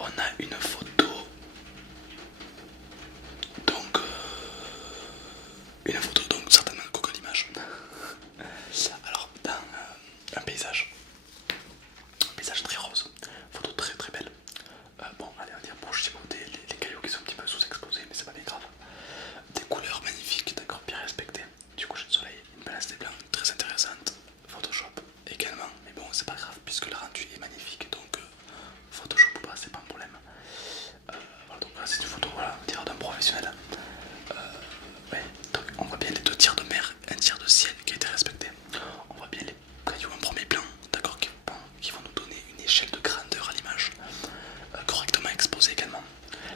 On a une photo, donc certainement Google Images. Alors dans un paysage très rose, photo très très belle. Bon, allez, on dire pour chipoter les cailloux qui sont un petit peu sous-exposés, mais c'est pas bien grave. Des couleurs magnifiques, d'accord, bien respectées. Du coucher de soleil, une balance des blancs très intéressante. Photoshop également, mais bon, c'est pas grave puisque le rendu est magnifique, donc Photoshop ou pas, c'est pas un problème. Voilà, donc là, c'est une photo, voilà, on dirait d'un professionnel. Ouais, donc on voit bien les deux tiers de mer, un tiers de ciel qui a été respecté. On voit bien les cailloux en premier plan, d'accord, qui vont nous donner une échelle de grandeur à l'image, correctement exposée également.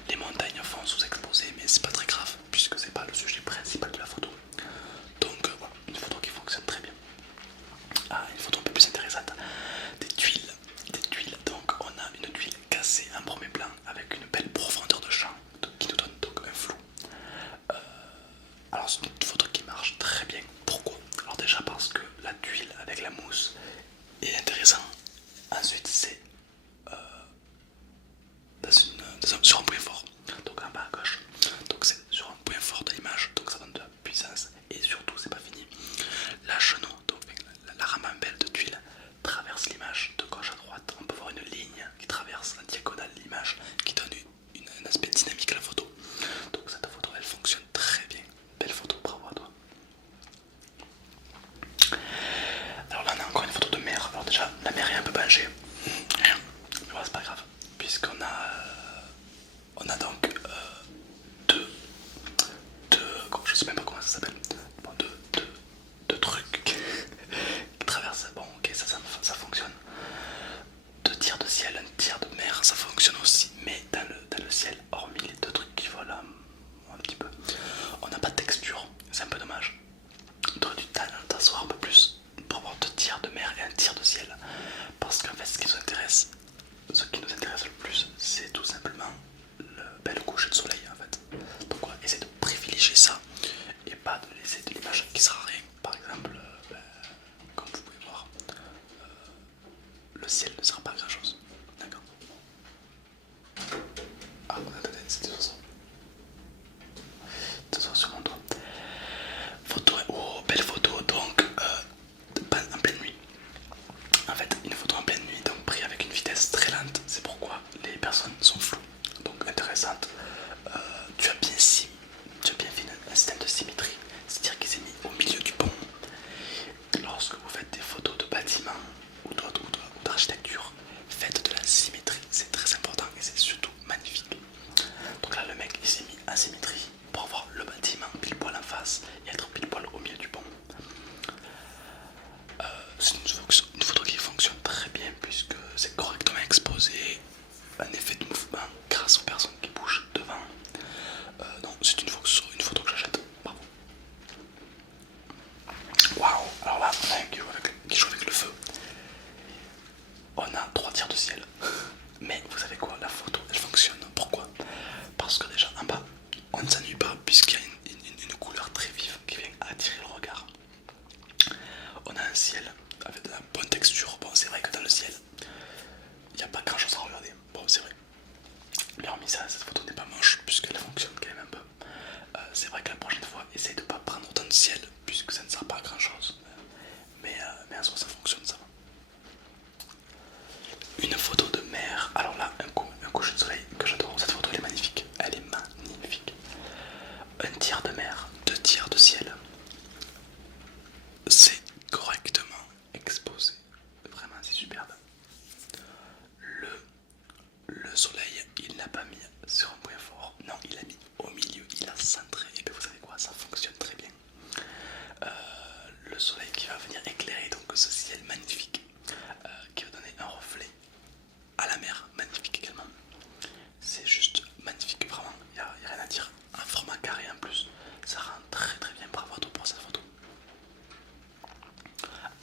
Les montagnes font sous-exposer, mais c'est pas très grave puisque c'est pas le sujet principal de la photo. Donc voilà, une photo qui fonctionne très bien. Ah, une photo un peu plus intéressante. Des tuiles, des tuiles. Donc on a une tuile cassée en premier plan avec une belle profondeur de champ qui nous donne donc un flou. Alors c'est une photo qui marche très bien. Pourquoi? Alors déjà parce que la tuile avec la mousse est intéressant. Ensuite c'est sur un point fort, donc en bas à gauche. Donc c'est sur un point fort de l'image, donc ça donne de la puissance. Et surtout c'est pas fini. La chenot, donc la rambambelle de tuile traverse l'image de gauche à droite. On peut voir une ligne qui traverse en diagonale l'image qui donne un aspect dynamique à la photo. Donc cette photo elle fonctionne très bien. Belle photo, bravo à toi. Alors là on a encore une photo de mer. Alors déjà la mer est un peu penchée, mais voilà, c'est pas grave puisqu'on a donc je sais même pas comment ça s'appelle, bon, deux trucs qui traversent. Bon ok, ça fonctionne. Deux tiers de ciel, un tiers de mer, ça fonctionne aussi, mais dans le ciel, hormis les deux trucs qui volent un petit peu, on n'a pas de texture, c'est un peu dommage. On aurait dû t'asseoir un peu plus pour avoir deux tiers de mer et un tiers de ciel, parce qu'en fait ce qui nous intéresse le plus, c'est tout simplement le coucher de soleil en fait. Donc on va essayer de privilégier ça et pas de laisser de l'image qui sert à rien. Par exemple, comme vous pouvez voir, le ciel ne sera pas grand chose. D'accord. Ah, attendez, c'était sur ça. C'était sur mon doigt. Photo, oh, belle photo donc en pleine nuit. En fait, une photo en pleine nuit, donc prise avec une vitesse très lente, c'est pourquoi les personnes sont floues. Donc intéressante. Tu as bien fait un système de symétrie, c'est-à-dire qu'il s'est mis au milieu du pont. Lorsque vous faites des photos de bâtiments ou d'architecture, faites de la symétrie, c'est très important et c'est surtout magnifique. Donc là, le mec il s'est mis en symétrie pour avoir le bâtiment pile poil en face et être pile poil au milieu du pont. C'est une photo qui fonctionne très bien puisque c'est correctement exposé, un effet de mouvement grâce aux personnes qui bougent devant. Non, c'est une photo que j'achète. Bravo. Waouh, alors là, on a un qui joue avec le feu. On a trois tiers de ciel. Mais vous savez quoi, la photo elle fonctionne. Pourquoi? Parce que déjà en bas, on ne s'ennuie pas puisqu'il y a une couleur très vive qui vient attirer le regard. On a un ciel avec de la bonne texture. Bon, c'est vrai que dans le ciel, il n'y a pas grand chose à regarder. Bon, c'est vrai. Mais hormis ça, cette photo n'est pas moche puisqu'elle fonctionne quand même un peu. C'est vrai que la prochaine fois, essaye de ne pas prendre autant de ciel puisque ça ne sert pas à grand chose. Mais en soi, ça fonctionne, ça va. Une photo de mer. Alors là, un coucher de soleil que j'adore. Cette photo elle est magnifique. Elle est magnifique. Un tiers de mer, deux tiers de ciel. C'est correctement exposé. Vraiment, c'est superbe. Le soleil, il n'a pas mis sur un point fort. Non, il l'a mis au milieu. Il a centré. Et bien vous savez quoi, ça fonctionne très bien. Le soleil qui va venir éclairer donc ce ciel magnifique, qui va donner un reflet à la mer, magnifique également. C'est juste magnifique, vraiment, il n'y a rien à dire. Un format carré en plus, ça rend très très bien. Bravo à toi pour cette photo.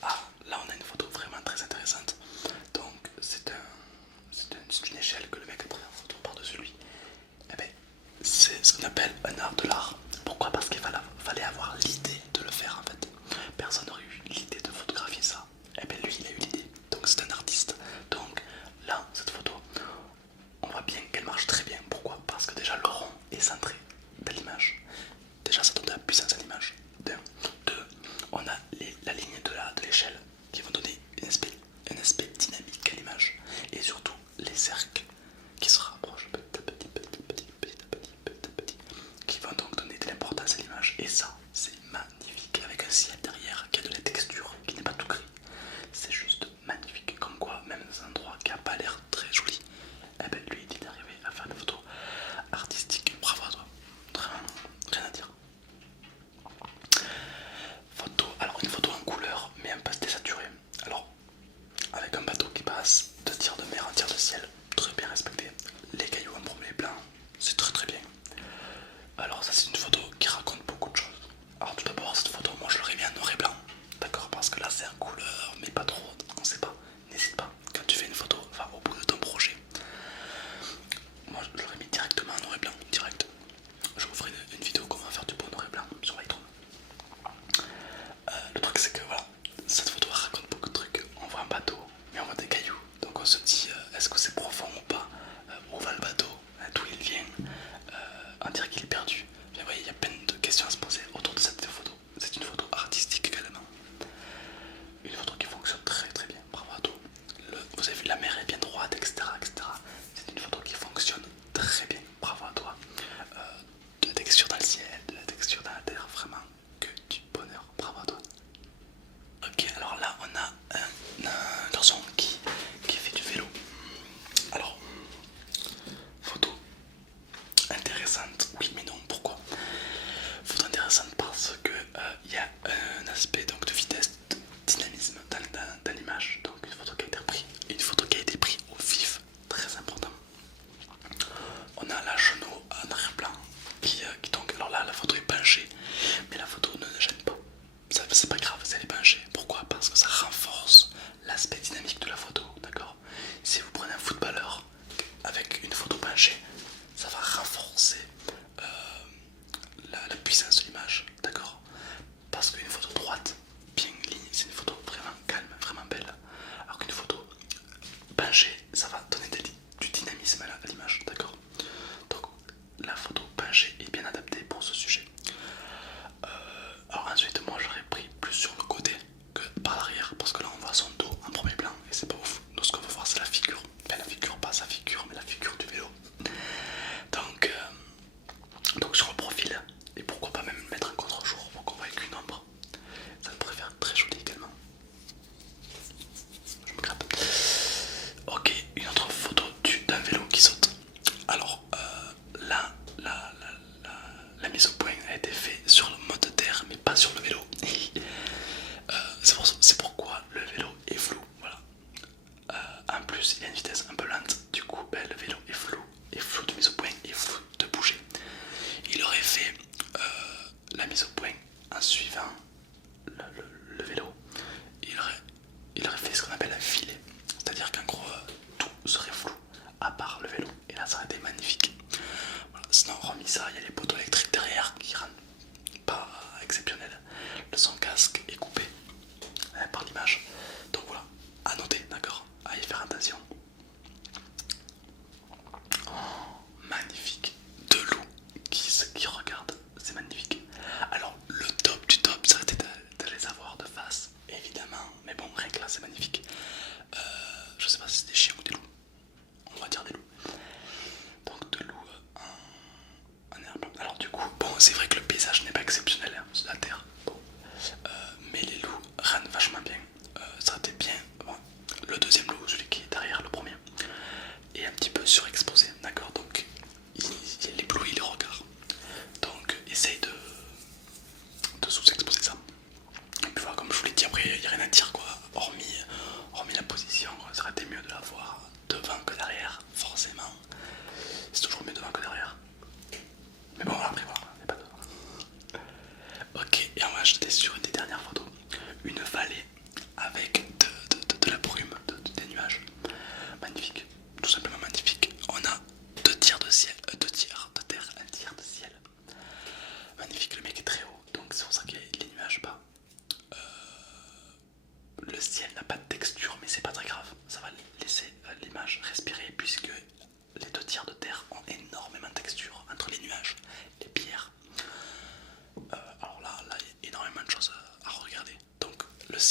Ah, là on a une photo vraiment très intéressante. Donc c'est une échelle que le mec a pris en photo par-dessus lui. Eh ben, c'est ce qu'on appelle un art de l'art. Pourquoi? Parce qu'il fallait avoir l'idée de le faire en fait. Personne n'aurait eu l'idée de photographier ça. Et bien lui il a eu l'idée. Donc c'est un artiste. Donc là, cette photo, on voit bien elle marche très bien. Pourquoi? Parce que déjà le rond est centré de l'image. Déjà ça donne de la puissance à l'image. Deux, on a la ligne de l'échelle qui vont donner un aspect dynamique à l'image. Et surtout les cercles qui se rapprochent petit à petit, qui vont donc donner de l'importance à l'image. Et ça, c'est magnifique avec un ciel derrière qui a de la texture, qui n'est pas tout gris. C'est juste magnifique. Comme quoi, même dans un endroit qui n'a pas l'air très joli, eh ben lui il est arrivé à faire des photos artistiques. Bravo à toi. Vraiment, rien à dire. Photo, alors une photo en couleur mais un peu désaturée. Alors avec un bateau qui passe de tir de mer en tir de ciel, très bien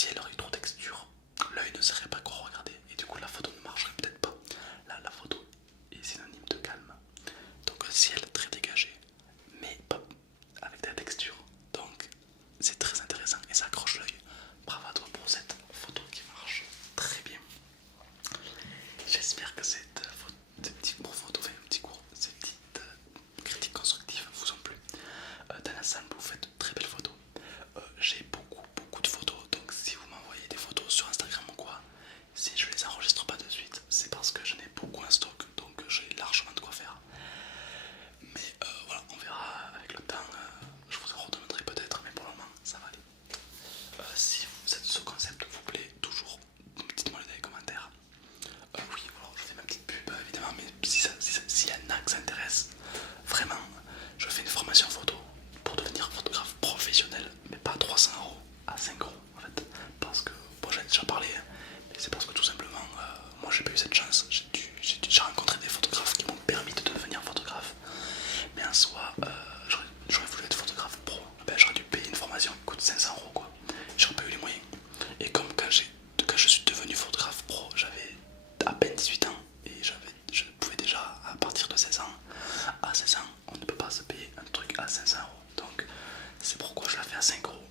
si elle aurait eu trop de texture, l'œil ne saurait pas quoi regarder et du coup la photo ne marcherait peut-être pas. Là, la photo est synonyme de calme. Donc un ciel très dégagé, mais pas avec de la texture. Donc c'est très intéressant et ça accroche l'œil. Bravo à toi pour cette photo qui marche très bien. J'espère que ces petits cours photo, enfin, petits cours, ces petites critiques constructives vous ont plu. Dans l'ensemble, vous faites de très belles photos. J'ai beaucoup de photos, donc si vous m'envoyez des photos sur Instagram ou quoi, si je les enregistre pas de suite, c'est parce que je n'ai beaucoup en stock, donc j'ai largement de quoi faire. Mais voilà, on verra avec le temps, je vous en redemanderai peut-être, mais pour le moment ça va aller. Si ce concept vous plaît toujours, dites-moi dans les commentaires. Oui, alors je fais ma petite pub évidemment, mais s'il y en a que ça intéresse, vraiment, je fais une formation photo pour devenir photographe professionnel, mais pas à 300 euros, à 5 euros en fait. Parce que, bon, j'en ai déjà parlé, mais c'est parce que tout simplement, moi j'ai pas eu cette chance. J'ai rencontré des photographes qui m'ont permis de devenir photographe, mais en soi, j'aurais voulu être photographe pro. Ben, j'aurais dû payer une formation qui coûte 500 euros quoi. J'aurais pas eu les moyens. Et comme quand je suis devenu photographe pro, j'avais à peine 18 ans et je pouvais déjà, à partir de 16 ans, à 16 ans, on ne peut pas se payer un truc à 500 euros. Donc c'est pourquoi je la fais à 5 euros.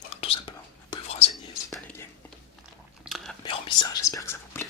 Voilà, tout simplement. Vous pouvez vous renseigner, c'est dans les liens. Mais hormis ça, j'espère que ça vous plaît